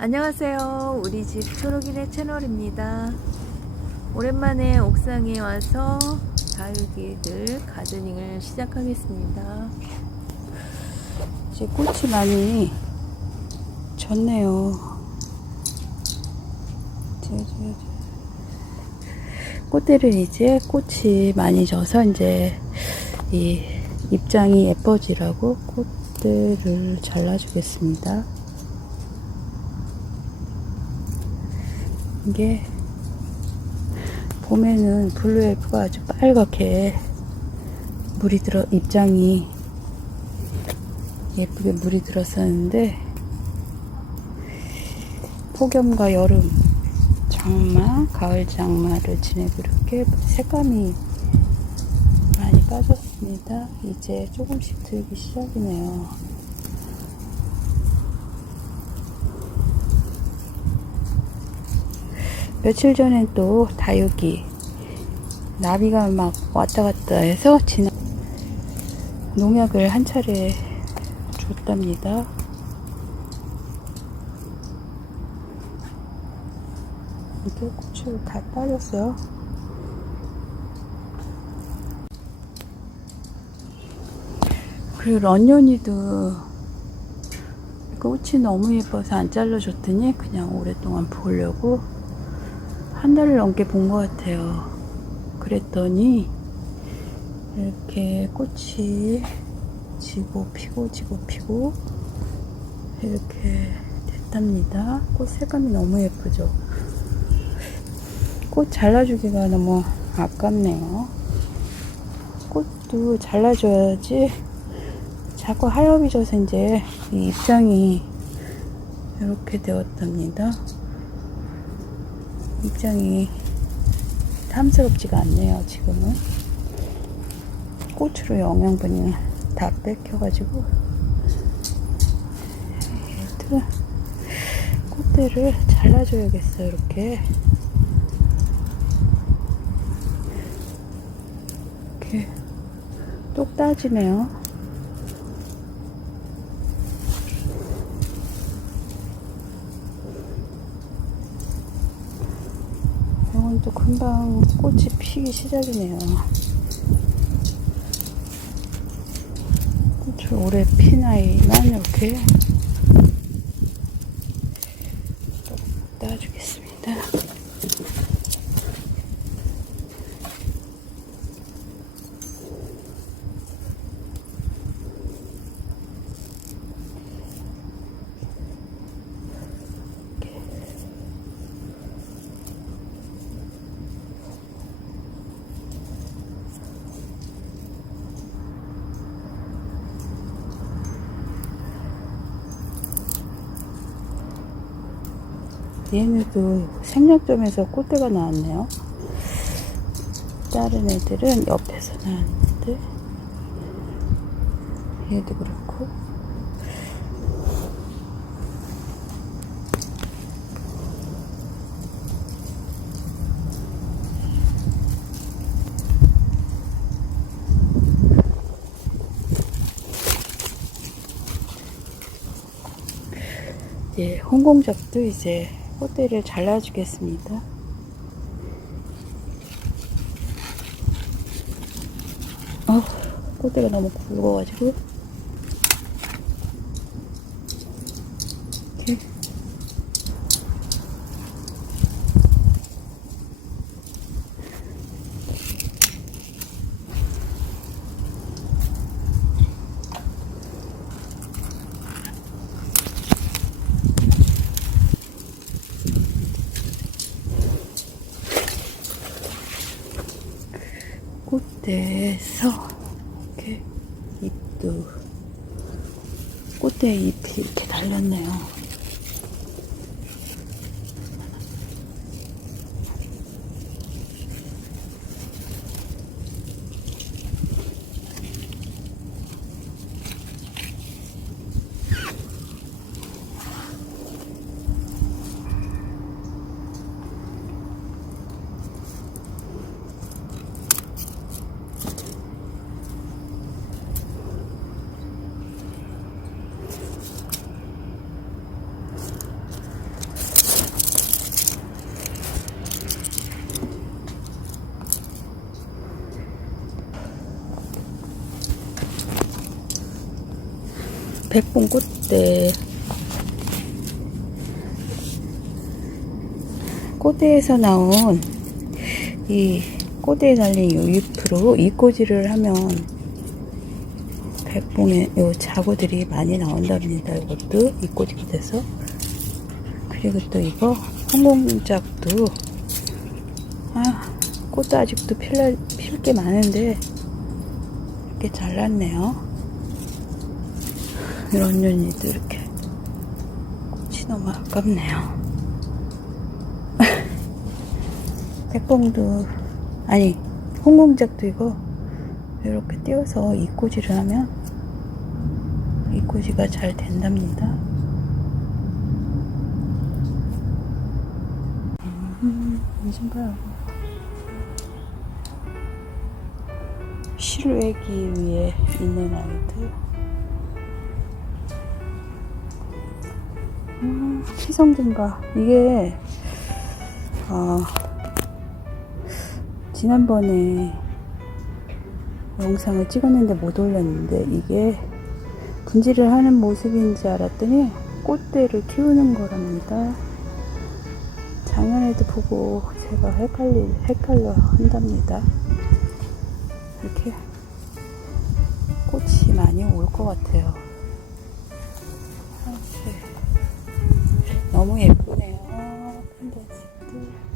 안녕하세요. 우리 집 초록이네 채널입니다. 오랜만에 옥상에 와서 다육이들 가드닝을 시작하겠습니다. 이제 꽃이 많이 졌네요. 꽃들은 이제 꽃이 많이 져서 이제 이 입장이 예뻐지라고 꽃들을 잘라주겠습니다. 이게 봄에는 블루엘프가 아주 빨갛게 물이 들어 입장이 예쁘게 물이 들었었는데 폭염과 여름 장마, 가을 장마를 지내고 이렇게 색감이 많이 빠졌습니다. 이제 조금씩 들기 시작이네요. 며칠 전엔 또 다육이 나비가 막 왔다 갔다 해서 지난 농약을 한 차례 줬답니다. 이게 꽃을 다 따렸어요. 그리고 런년이도 꽃이 너무 예뻐서 안 잘라줬더니 그냥 오랫동안 보려고 한 달을 넘게 본 것 같아요. 그랬더니 이렇게 꽃이 지고 피고 지고 피고 이렇게 됐답니다. 꽃 색감이 너무 예쁘죠. 꽃 잘라주기가 너무 아깝네요. 꽃도 잘라줘야지 자꾸 하엽이 져서 이제 이 입장이 이렇게 되었답니다. 입장이 탐스럽지가 않네요, 지금은. 꽃으로 영양분이 다 뺏겨가지고. 얘들은 꽃들을 잘라줘야겠어요, 이렇게. 이렇게 똑 따지네요. 이건 또 금방 꽃이 피기 시작이네요. 꽃을 오래 피나이만 이렇게 또 따주겠습니다. 얘네도 생략점에서 꽃대가 나왔네요. 다른 애들은 옆에서 나왔는데 얘도 그렇고 이제 홍공작도 이제 꽃대를 잘라주겠습니다. 어, 꽃대가 너무 굵어가지고 꽃대에서 이렇게 잎도 꽃대 잎이 이렇게 달렸네요. 백봉 꽃대 꽃대에서 나온 이 꽃대에 달린 이 잎으로 이꼬지를 하면 백봉에 요 자구들이 많이 나온답니다. 이것도 이꼬지가 돼서 그리고 또 이거 항공작도 아 꽃도 아직도 필 게 많은데 이렇게 잘랐네요. 이런 년이도 이렇게 너무 아깝네요. 백봉도 아니 홍공작도 이거 이렇게 띄워서 이꼬지를 하면 이꼬지가 잘 된답니다. 음, 신발 실외기 위에 있는 아이들. 음, 희성든가 이게 어, 지난번에 영상을 찍었는데 못 올렸는데 이게 분질을 하는 모습인지 알았더니 꽃대를 키우는 거랍니다. 작년에도 보고 제가 헷갈리, 헷갈려 한답니다. 이렇게 꽃이 많이 올 것 같아요. 너무 예쁘네요. 펜던트들.